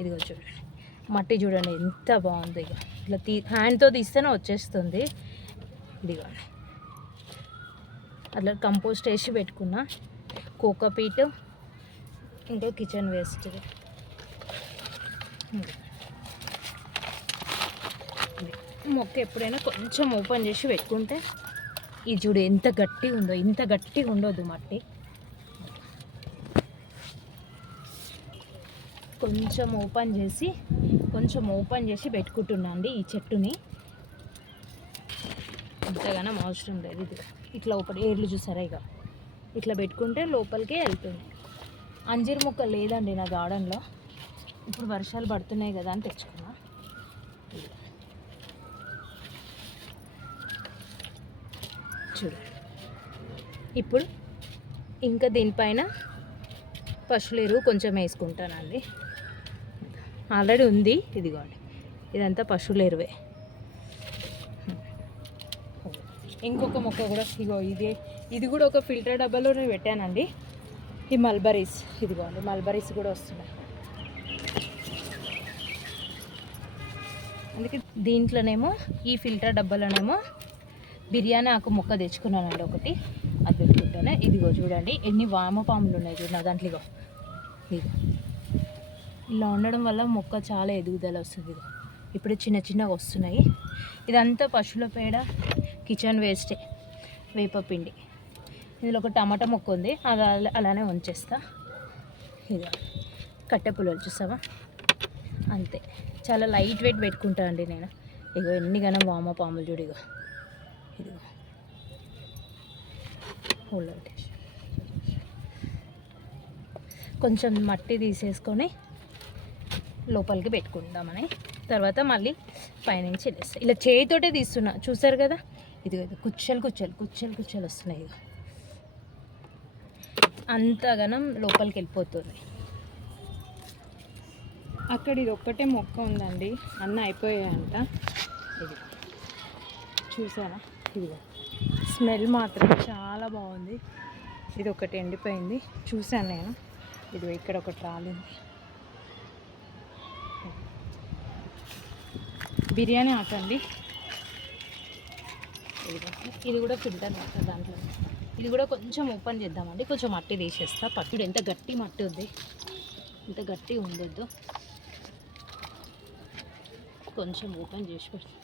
ఇదిగో చూడండి మట్టి చూడండి ఎంత బాగుంది. ఇక ఇట్లా హ్యాండ్తో తీస్తేనే వచ్చేస్తుంది. ఇదిగోండి అట్లా కంపోస్ట్ వేసి పెట్టుకున్నా. కోకోపీట్ ఇంకా కిచెన్ వేస్ట్. మొక్క ఎప్పుడైనా కొంచెం ఓపెన్ చేసి పెట్టుకుంటే ఈ చూడు ఎంత గట్టిగా ఉందో. ఇంత గట్టిగా ఉండొద్దు మట్టి. కొంచెం ఓపెన్ చేసి పెట్టుకుంటున్నా అండి ఈ చెట్టుని. అంతగానో అవసరం లేదు. ఇది ఇట్లా ఏర్లు చూసారా, ఇక ఇట్లా పెట్టుకుంటే లోపలికే వెళ్తుంది. అంజీర్ మొక్క లేదండి నా గార్డెన్లో. ఇప్పుడు వర్షాలు పడుతున్నాయి కదా అని తెచ్చుకున్నా. చూడండి ఇప్పుడు ఇంకా దీనిపైన పశువుల ఎరువు కొంచెం వేసుకుంటానండి. ఆల్రెడీ ఉంది. ఇదిగోండి ఇదంతా పశువుల ఎరువే. ఇంకొక మొక్క కూడా ఇగో ఇది కూడా ఒక ఫిల్టర్ డబ్బాలో నేను పెట్టానండి. ఈ మల్బరీస్, ఇదిగోండి మల్బరీస్ కూడా వస్తున్నాయి. అందుకే దీంట్లోనేమో ఈ ఫిల్టర్ డబ్బాలోనేమో బిర్యానీ ఆకు మొక్క తెచ్చుకున్నానండి ఒకటి. అది పెట్టుకుంటానే. ఇదిగో చూడండి ఎన్ని వామపాములు ఉన్నాయి చూడండి దాంట్లో. ఇదిగో ఇలా ఉండడం వల్ల మొక్క చాలా ఎదుగుదల వస్తుంది. ఇప్పుడు చిన్న చిన్నగా వస్తున్నాయి. ఇదంతా పశువుల పేడ, కిచెన్ వేస్టే, వేపపిండి. ఇందులో ఒక టమాటా మొక్క ఉంది, అది అలానే ఉంచేస్తా. ఇదిగో కట్టె పుల్లలు చూసావా, అంతే. చాలా లైట్ వెయిట్ పెట్టుకుంటా అండి నేను. ఇగో ఎన్ని గనం వామపాములు చూడు. ఇదిగో కొంచెం మట్టి తీసేసుకొని లోపలికి పెట్టుకుందామని. తర్వాత మళ్ళీ పైనుంచి వేస్తాను. ఇలా చేయితోటే తీస్తున్నా చూసారు కదా. ఇదిగో కుచ్చలు వస్తున్నాయి. ఇక అంతగానం లోపలికి వెళ్ళిపోతుంది. అక్కడ ఇది ఒక్కటే మొక్క ఉందండి, అన్న అయిపోయాయంట. ఇది చూసారా, ఇదిగో స్మెల్ మాత్రం చాలా బాగుంది. ఇది ఒకటి ఎండిపోయింది చూసాను నేను. ఇది ఇక్కడ ఒకటి రాలింది. బిర్యానీ ఆకండి. ఇది కూడా ఫిల్టర్ వాటర్ దాంట్లో. ఇది కూడా కొంచెం ఓపెన్ చేద్దామండి. కొంచెం మట్టి తీసేస్తా. పట్టుడు ఎంత గట్టి మట్టి ఉంది, ఇంత గట్టి ఉండొద్దు. కొంచెం ఓపెన్ చేసి పెట్టి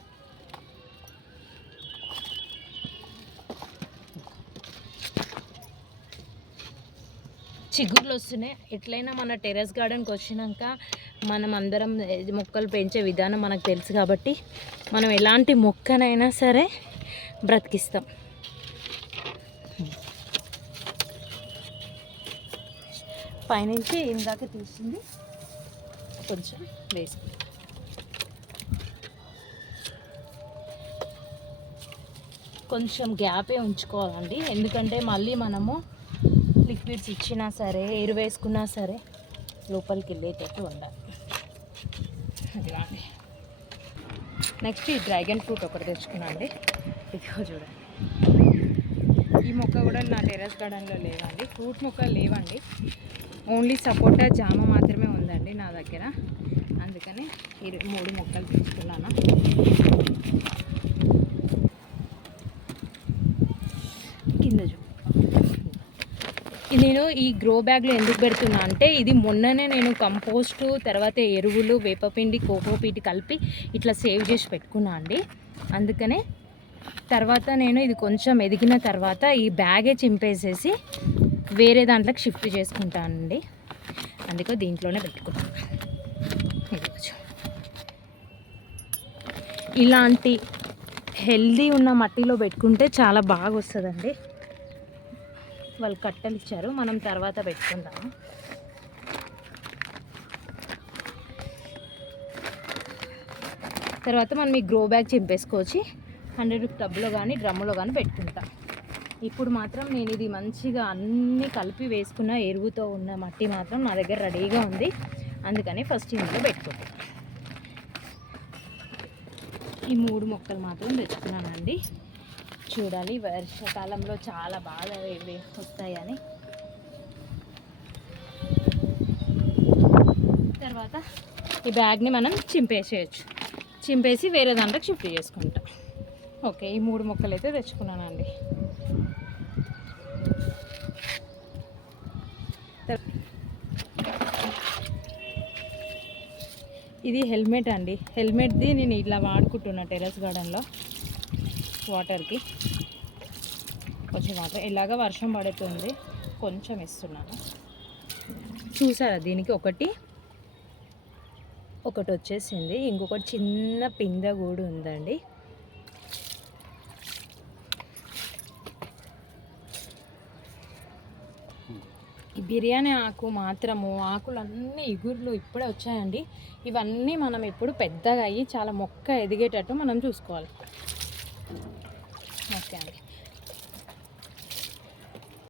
చిగుర్లు వస్తున్నాయి. ఎట్లయినా మన టెర్రస్ గార్డెన్కి వచ్చినాక మనం అందరం మొక్కలు పెంచే విధానం మనకు తెలుసు కాబట్టి మనం ఎలాంటి మొక్కనైనా సరే బ్రతికిస్తాం. పైనుంచి ఇందాక తీసింది కొంచెం వేసుకుంటాం. కొంచెం గ్యాపే ఉంచుకోవాలండి, ఎందుకంటే మళ్ళీ మనము లిక్విడ్స్ ఇచ్చినా సరే ఎరువు వేసుకున్నా సరే లోపలికి వెళ్ళేటట్టు ఉండాలి. నెక్స్ట్ ఈ డ్రాగన్ ఫ్రూట్ ఒకటి తెచ్చుకున్నా అండి. ఇదిగో చూడండి. ఈ మొక్క కూడా నా టెర్రస్ గార్డెన్లో లేవండి. ఫ్రూట్ మొక్కలు లేవండి, ఓన్లీ సపోటా, జామ మాత్రమే ఉందండి నా దగ్గర. అందుకని ఈ 3 మొక్కలు తెచ్చుకున్నాను. కింద నేను ఈ గ్రో బ్యాగ్లో ఎందుకు పెడుతున్నా అంటే, ఇది మొన్ననే నేను కంపోస్టు, తర్వాత ఎరువులు, వేపపిండి, కోకోపీట్ కలిపి ఇట్లా సేవ్ చేసి పెట్టుకున్నా అండి. అందుకనే తర్వాత నేను ఇది కొంచెం ఎదిగిన తర్వాత ఈ బ్యాగే చింపేసేసి వేరే దాంట్లోకి షిఫ్ట్ చేసుకుంటానండి. అందుకే దీంట్లోనే పెట్టుకున్నాను. ఇలాంటి హెల్దీ ఉన్న మట్టిలో పెట్టుకుంటే చాలా బాగా వస్తుందండి. వాళ్ళు కట్టెలు ఇచ్చారు, మనం తర్వాత పెట్టుకుందాము. తర్వాత మనం ఈ గ్రో బ్యాగ్ చింపేసుకోవచ్చు. 100 టబ్లో కానీ డ్రమ్ములో కానీ పెట్టుకుంటాం. ఇప్పుడు మాత్రం నేను ఇది మంచిగా అన్నీ కలిపి వేసుకున్న ఎరువుతో ఉన్న మట్టి మాత్రం నా దగ్గర రెడీగా ఉంది. అందుకని ఫస్ట్ ఇందులో పెట్టుకుంటాం. ఈ 3 మొక్కలు మాత్రం తెచ్చుకున్నానండి. చూడాలి వర్షాకాలంలో చాలా బాగా వస్తాయని. తర్వాత ఈ బ్యాగ్ని మనం చింపేసేయచ్చు, చింపేసి వేరే దాంట్లోకి షిఫ్ట్ చేసుకుంటాం. ఓకే, ఈ 3 మొక్కలు అయితే తెచ్చుకున్నానండి. ఇది హెల్మెట్ అండి. హెల్మెట్ది నేను ఇలా వాడుకుంటున్నా టెర్రస్ గార్డెన్లో వాటర్కి. కొంచెం వాటర్ ఇలాగ వర్షం పడుతుంది, కొంచెం ఇస్తున్నాను. చూసారా, దీనికి ఒకటి వచ్చేసింది, ఇంకొకటి చిన్న పిందె కూడా ఉందండి. ఈ బిర్యానీ ఆకు మాత్రము, ఆకులన్నీ ఇగుర్లు ఇప్పుడే వచ్చాయండి. ఇవన్నీ మనం ఎప్పుడు పెద్దగా అయ్యి చాలా మొక్క ఎదిగేటట్టు మనం చూసుకోవాలి. ఓకే అండి.